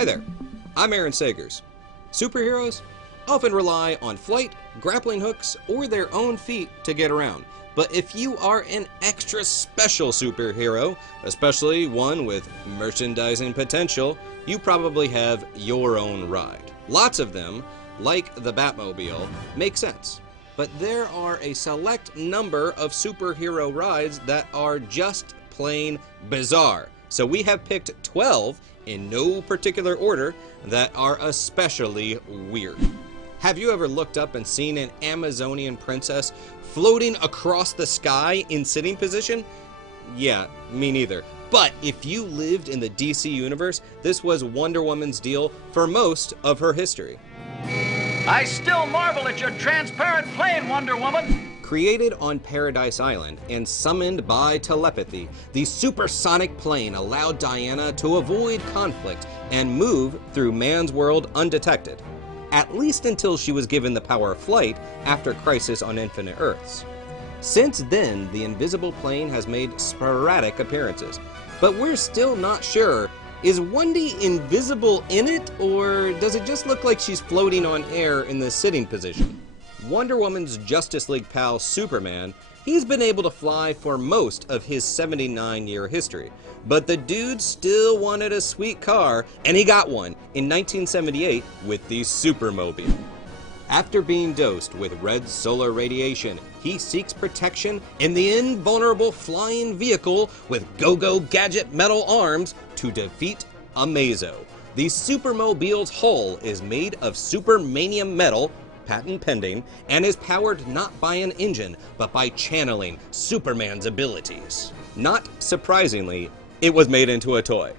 Hi there, I'm Aaron Sagers. Superheroes often rely on flight, grappling hooks, or their own feet to get around. But if you are an extra special superhero, especially one with merchandising potential, you probably have your own ride. Lots of them, like the Batmobile, make sense. But there are a select number of superhero rides that are just plain bizarre. So we have picked 12, in no particular order, that are especially weird. Have you ever looked up and seen an Amazonian princess floating across the sky in sitting position? Yeah, me neither. But if you lived in the DC universe, this was Wonder Woman's deal for most of her history. I still marvel at your transparent plane, Wonder Woman! Created on Paradise Island and summoned by telepathy, the supersonic plane allowed Diana to avoid conflict and move through man's world undetected. At least until she was given the power of flight after Crisis on Infinite Earths. Since then, the invisible plane has made sporadic appearances, but we're still not sure, is Wendy invisible in it, or does it just look like she's floating on air in the sitting position? Wonder Woman's Justice League pal Superman, he's been able to fly for most of his 79-year history, but the dude still wanted a sweet car, and he got one in 1978 with the Supermobile. After being dosed with red solar radiation, he seeks protection in the invulnerable flying vehicle with go-go gadget metal arms to defeat Amazo. The Supermobile's hull is made of supermanium metal, patent pending, and is powered not by an engine, but by channeling Superman's abilities. Not surprisingly, it was made into a toy.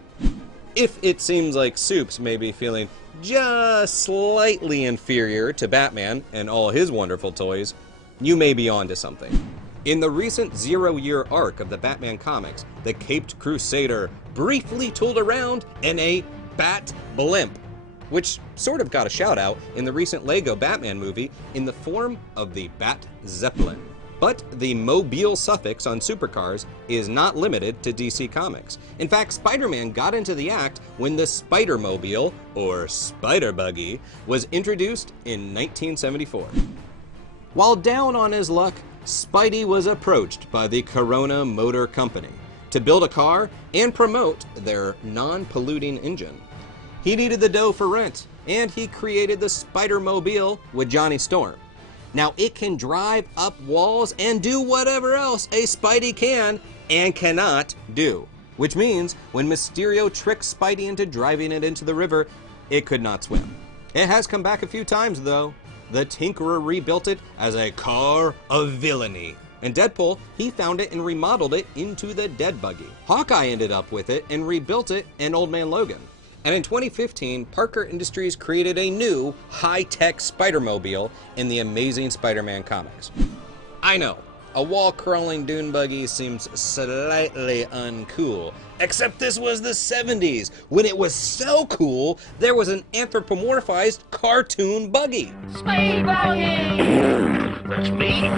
If it seems like Supes may be feeling just slightly inferior to Batman and all his wonderful toys, you may be onto something. In the recent 0-year arc of the Batman comics, the Caped Crusader briefly tooled around in a BATBLIMP, which sort of got a shout out in the recent Lego Batman movie in the form of the Bat Zeppelin. But the mobile suffix on supercars is not limited to DC Comics. In fact, Spider-Man got into the act when the Spider-Mobile, or Spider Buggy, was introduced in 1974. While down on his luck, Spidey was approached by the Corona Motor Company to build a car and promote their non-polluting engine. He needed the dough for rent, and he created the Spider-Mobile with Johnny Storm. Now it can drive up walls and do whatever else a Spidey can and cannot do. Which means when Mysterio tricks Spidey into driving it into the river, it could not swim. It has come back a few times though. The Tinkerer rebuilt it as a car of villainy. And Deadpool, he found it and remodeled it into the Dead Buggy. Hawkeye ended up with it and rebuilt it in Old Man Logan. And in 2015, Parker Industries created a new, high-tech Spider-Mobile in the Amazing Spider-Man comics. I know, a wall-crawling dune buggy seems slightly uncool, except this was the 70s, when it was so cool, there was an anthropomorphized cartoon buggy. Speed buggy! That's me.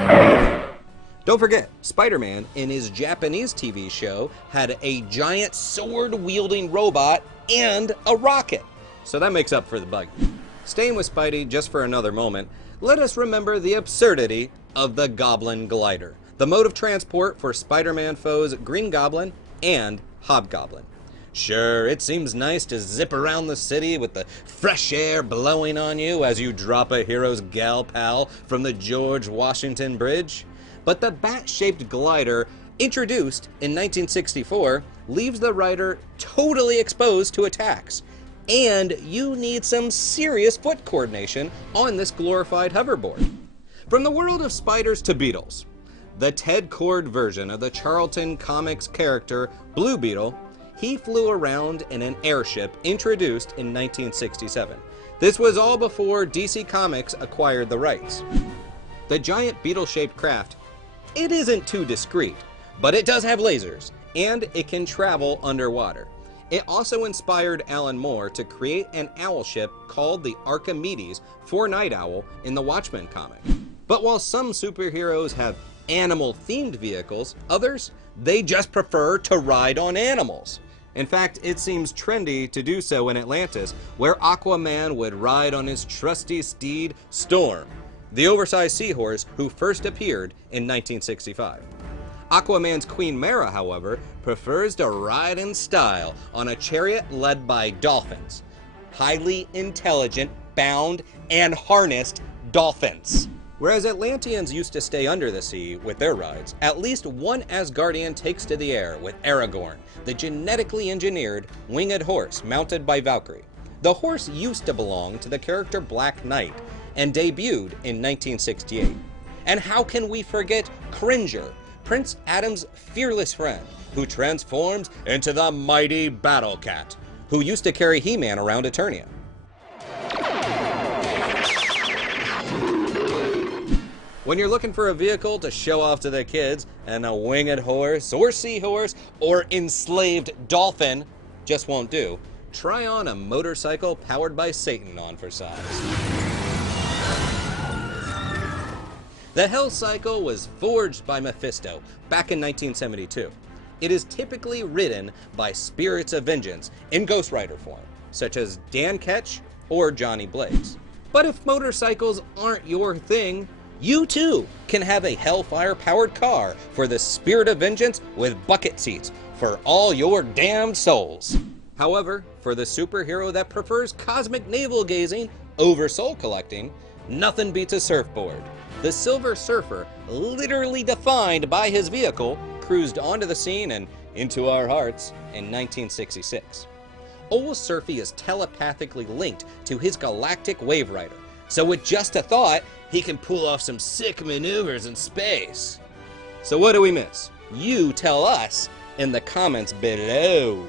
Don't forget, Spider-Man in his Japanese TV show had a giant sword-wielding robot and a rocket. So that makes up for the buggy. Staying with Spidey just for another moment, let us remember the absurdity of the Goblin Glider, the mode of transport for Spider-Man foes Green Goblin and Hobgoblin. Sure, it seems nice to zip around the city with the fresh air blowing on you as you drop a hero's gal pal from the George Washington Bridge, but the bat-shaped glider introduced in 1964 leaves the rider totally exposed to attacks, and you need some serious foot coordination on this glorified hoverboard. From the world of spiders to beetles, the Ted Kord version of the Charlton Comics character Blue Beetle, he flew around in an airship introduced in 1967. This was all before DC Comics acquired the rights. The giant beetle-shaped craft, it isn't too discreet, but it does have lasers, and it can travel underwater. It also inspired Alan Moore to create an owl ship called the Archimedes for Night Owl in the Watchmen comic. But while some superheroes have animal-themed vehicles, others, they just prefer to ride on animals. In fact, it seems trendy to do so in Atlantis, where Aquaman would ride on his trusty steed, Storm, the oversized seahorse who first appeared in 1965. Aquaman's Queen Mera, however, prefers to ride in style on a chariot led by dolphins. Highly intelligent, bound, and harnessed dolphins. Whereas Atlanteans used to stay under the sea with their rides, at least one Asgardian takes to the air with ARAGORN, the genetically engineered winged horse mounted by Valkyrie. The horse used to belong to the character Black Knight and debuted in 1968. And how can we forget CRINGER, Prince Adam's fearless friend, who transforms into the mighty Battle Cat, who used to carry He-Man around Eternia. When you're looking for a vehicle to show off to the kids, and a winged horse, or seahorse, or enslaved dolphin just won't do, try on a motorcycle powered by Satan on for size. The Hell Cycle was forged by Mephisto back in 1972. It is typically ridden by spirits of vengeance in Ghost Rider form, such as Dan Ketch or Johnny Blaze. But if motorcycles aren't your thing, you too can have a Hellfire-powered car for the spirit of vengeance with bucket seats for all your damned souls. However, for the superhero that prefers cosmic navel-gazing over soul collecting, nothing beats a surfboard. The Silver Surfer, literally defined by his vehicle, cruised onto the scene and into our hearts in 1966. Old Surfy is telepathically linked to his galactic wave rider, so with just a thought, he can pull off some sick maneuvers in space. So what do we miss? You tell us in the comments below.